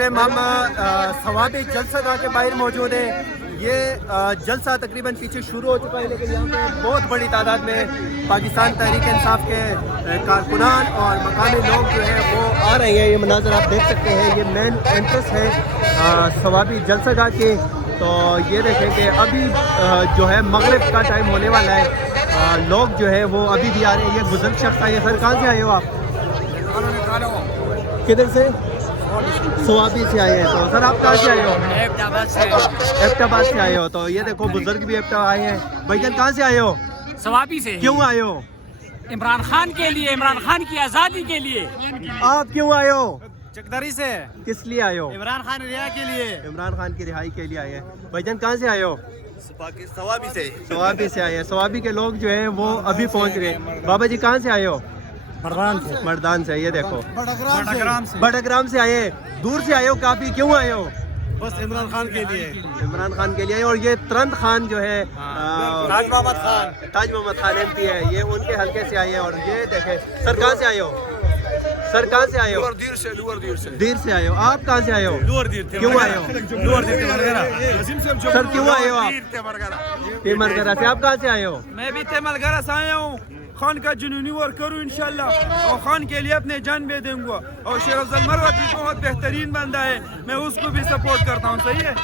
Time हम सवाबी जलसा के बाहर मौजूद है। ये जलसा तकरीबन पीछे शुरू हो चुका है, लेकिन यहाँ पे बहुत बड़ी तादाद में पाकिस्तान तहरीक इंसाफ के कारकुनान और मकामी लोग जो हैं वो आ रहे हैं। ये मनाजर आप देख सकते हैं, ये मेन एंट्रेंस है सवाबी जलसा की। तो ये देखें कि अभी जो है मगरिब का टाइम होने वाला है, लोग जो है वो अभी भी आ रहे हैं। ये बुजुर्ग शख्स आए। सर कहाँ से आए हो आप? किधर से? सवाबी से आए हैं। तो सर आप कहाँ से आए हो? एबटाबाद से आए हो। तो ये देखो बुजुर्ग भी एबटाबाद आए हैं। भाईजान कहाँ से आए हो? सवाबी से। क्यों आए हो? इमरान खान के लिए, इमरान खान की आज़ादी के लिए। आप क्यों आए हो? चकदरी से। किस लिए आए हो? इमरान खान रिहाई के लिए। इमरान खान की रिहाई के लिए आए हैं। भाईजान कहाँ से आए हो? सवाबी से। सवाबी से आए हैं। सवाबी के लोग जो हैं वो अभी पहुँच रहे हैं। बाबा जी कहाँ से आए हो? मर्दान से। ये देखो बड़ग्राम से आए हैं। दूर से आए हो काफी, क्यों आए हो? बस इमरान खान के लिए। इमरान खान के लिए। और ये तुरंत खान जो है ताज मोहम्मद खान MP है, ये उनके हल्के से आए हैं। और ये देखे सर कहाँ से आए हो? सर कहाँ से आए हो? दीर से आए हो। आप कहाँ से आए हो? क्यों आए हो? सर क्यों आए हो आप? तेमरगरा से। आप कहाँ से आए हो? मैं भी तेमलगरा से आया हूँ। खान का जुनूनी वर्क करूँ इंशाल्लाह, और खान के लिए अपने जान भी दूंगा। और शेर अफजल मरवत भी बहुत बेहतरीन बंदा है, मैं उसको भी सपोर्ट करता हूँ। सही है।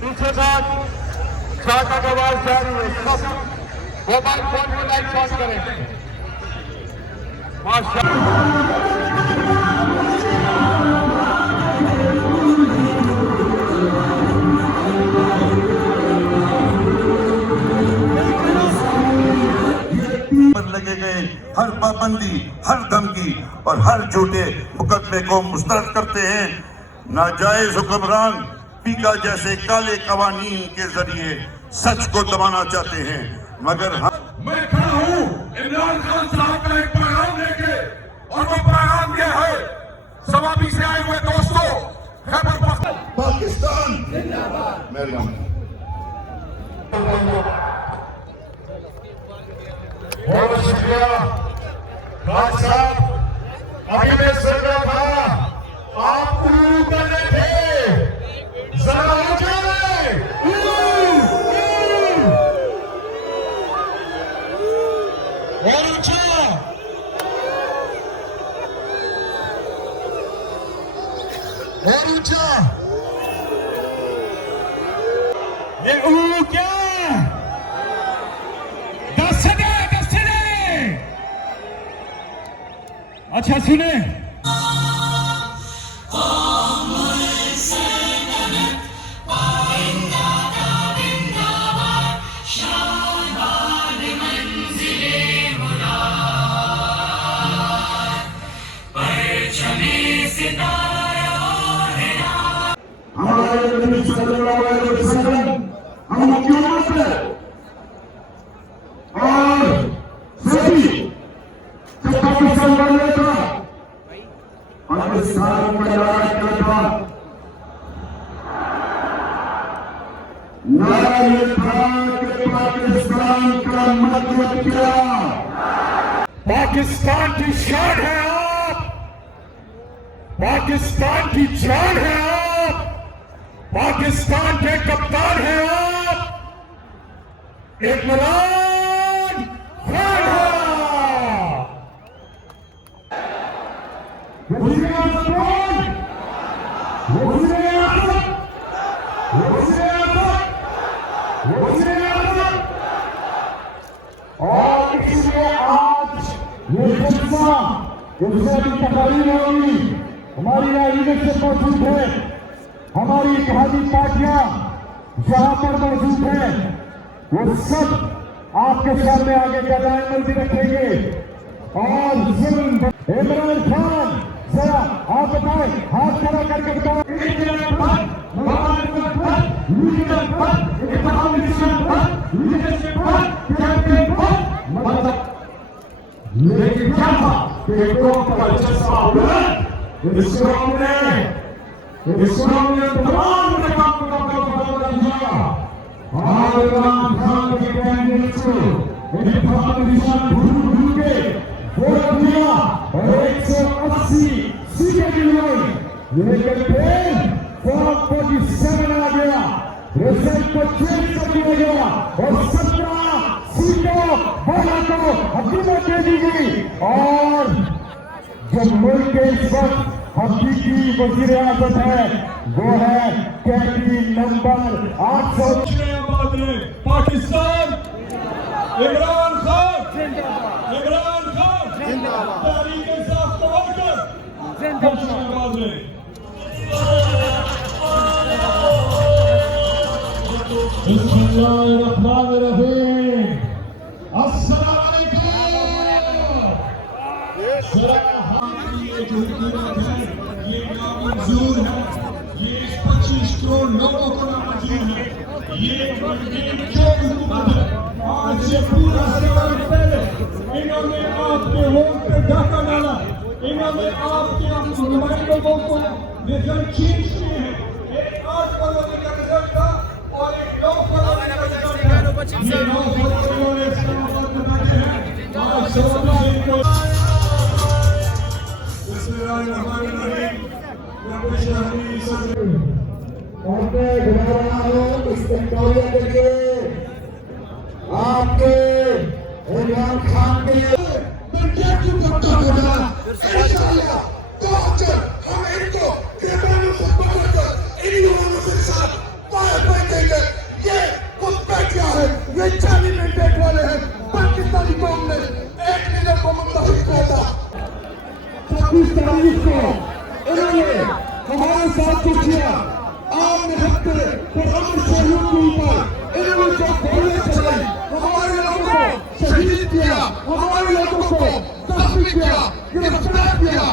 पीछे बात शाटा का आवाज जारी है। सब मोबाइल फोन में लाइट ऑन करें। लगे गए हर पाबंदी, हर धमकी और हर झूठे मुकदमे को मुस्तरद करते हैं। नाजायज हुक्मरान पीका जैसे काले कवानीन के जरिए सच को दबाना चाहते हैं, मगर मैं खड़ा हूँ इमरान खान साहब का एक पैगाम लेके, और वो पैगाम ये है सवाबी से आए हुए दोस्तों, खैबर पाकिस्तान जिंदाबाद। मेहरबानी। बहुत शुक्रिया खान साहब। अभी मैं सुन रहा था आप कर रहे थे, जरा हो जाए और ऊंचा और ऊंचा। ये क्या अच्छा सुने। हमारे नबी सल्लल्लाहु अलैहि वसल्लम हम क्यों पे और सभी पाकिस्तान वाले था, पाकिस्तान को लड़ाई करता नारा ये था कि पाकिस्तान का मतलब क्या? पाकिस्तान की शान है आप, पाकिस्तान की जान है आप, पाकिस्तान के कप्तान हैं आप, इमरान खान। और इसलिए आज ये जलसा इससे अभी तकरीर होगी। हमारी लीडरशिप मौजूद है, हमारी इत्तेहादी पार्टियां जहां पर मौजूद है वो सब आपके सामने आगे गदायमल भी रखेंगे। और इमरान खान जरा आप बताएं, हाथ खड़ा करके बताएं, लेकिन क्या था पेटों पर चश्मा बुलंद इस कौम ने तमाम रकाम का बदला दिया और इमरान खान के कैंडिडेट को इंतखाब निशान ढूंढ के वोट दिया और 180 सीटें मिली। लेकिन फिर फॉर्म 47 आ गया, रिजल्ट को चेंज कर दिया गया और 17 सीटों वाला को हकीकत दे दी गई। और जो मुल्क के इस वक्त हकीकी वजीर आजम है वो है कैबिनेट नंबर 800। पाकिस्तान इमरान खान तहरीक इंसाफ को बढ़कर मुर्शिदाबाद में ये नामंजूर है, ये 25 करोड़ लोगों को नामंजूर है। ये क्यों हुकूमत है? आज से पूरा साल पहले इन्होंने आपके वोट पे डाका डाला, इन्होंने आपके नुमाइंदों को रिजल्ट चेंज किए हैं। एक 8 फरवरी का रिजल्ट था और एक 9 फरवरी का रिजल्ट था। ये 9 फरवरी और इस्लामाबाद में बैठे हैं। आज 16 को और मैं बुला रहा हूँ इस विक्टोरिया के लिए आपके इमरान खान के लिए हम इनको गिरबानों से पकड़कर इन युवाओं के साथ पाए बैठेंगे। ये कुत्ता क्या है? ये 40 मैंडेट वाले हैं। पाकिस्तानी कौम ने एक लीडर को मुंतखब किया था 26 तारीख को, इन्होंने हमारे साथ कुछ किया। आपने हफ्ते पर अमर शहीद के ऊपर इन्होंने जो गोलियां चलाई, हमारे लोगों को शहीद किया, हमारे लोगों को जख्मी किया, गिरफ्तार किया।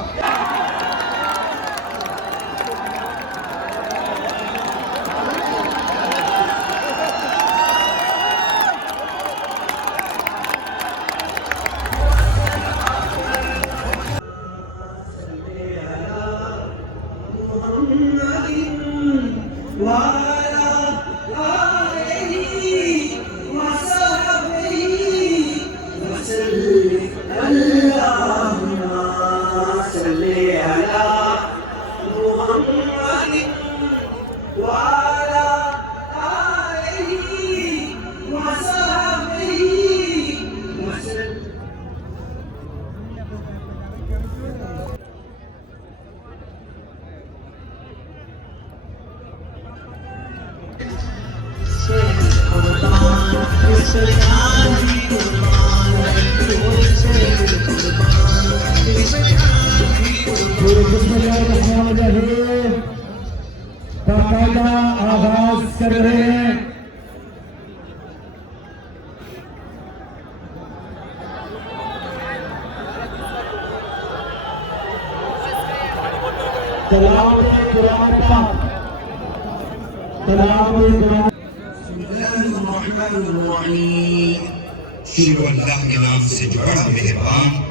बाकायदा आगाज कर रहे हैं। शुरू अल्लाह के नाम से जो बड़ा मेहरबान।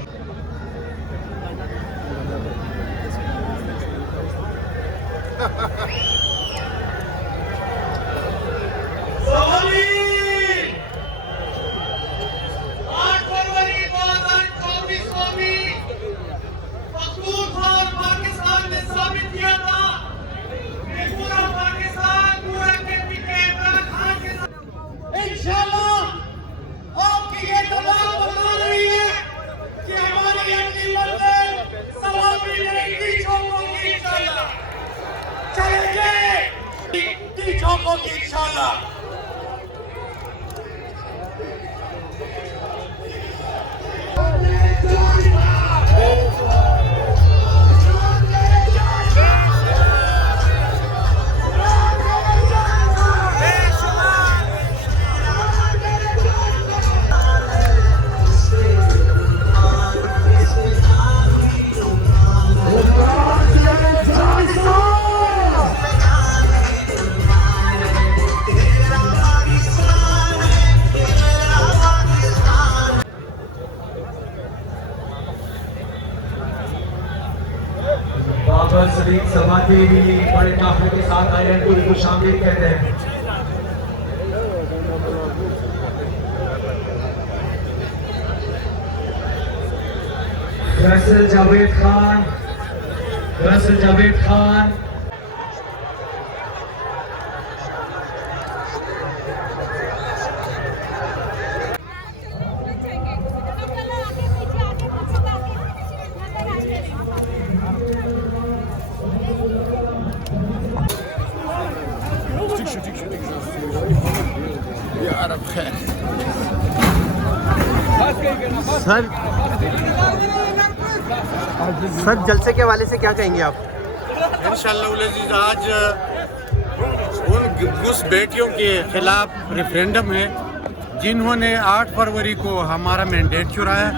दबाव बना रही है कि हमारी अपनी मंजिल सवाल भी नहीं तवक्को की इंशाअल्लाह। बाबर शरीफ सभा के भी बड़े काफले के साथ आए हैं, तो इनको शामिल कहते हैं। फैसल जावेद खान, फैसल जावेद खान, सर जलसे के हवाले से क्या कहेंगे आप? इंशाअल्लाह आज उन घुसपैठियों के खिलाफ रेफरेंडम है जिन्होंने 8 फरवरी को हमारा मैंडेट चुराया,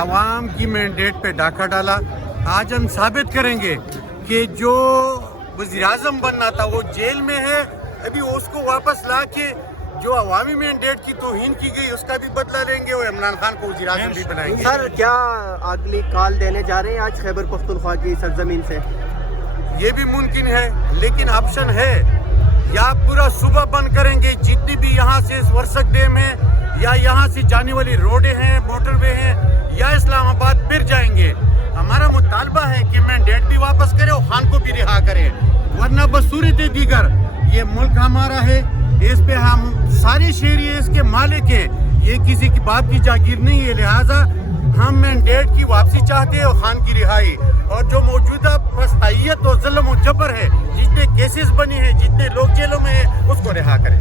आवाम की मैंडेट पे डाका डाला। आज हम साबित करेंगे कि जो वज़ीर-ए-आज़म बनना था वो जेल में है, अभी उसको वापस ला के जो अवामी मैंडेट की तौहीन की गई उसका भी बदला लेंगे और इमरान खान को वज़ीर-ए-आज़म भी बनाएंगे। सर क्या अगली कॉल देने जा रहे हैं आज खैबर पख्तूनख्वा की सरजमीन से? ये भी मुमकिन है, लेकिन ऑप्शन है या पूरा सूबा बंद करेंगे, जितनी भी यहाँ से वर्सक डैम है या यहाँ से जाने वाली रोडें हैं, मोटरवे हैं, या इस्लामाबाद फिर जाएंगे। हमारा मुतालबा है कि मैंडेट भी वापस करे और खान को भी रिहा करे, वरना बसूरत दीगर ये मुल्क हमारा है, इस पे हम सारे शहरी इसके मालिक हैं, ये किसी की बाप की जागीर नहीं है। लिहाजा हम मैंडेट की वापसी चाहते हैं और खान की रिहाई, और जो मौजूदा फस्तायत और जुल्म और जबर है, जितने केसेस बने हैं, जितने लोग जेलों में हैं, उसको रिहा करें।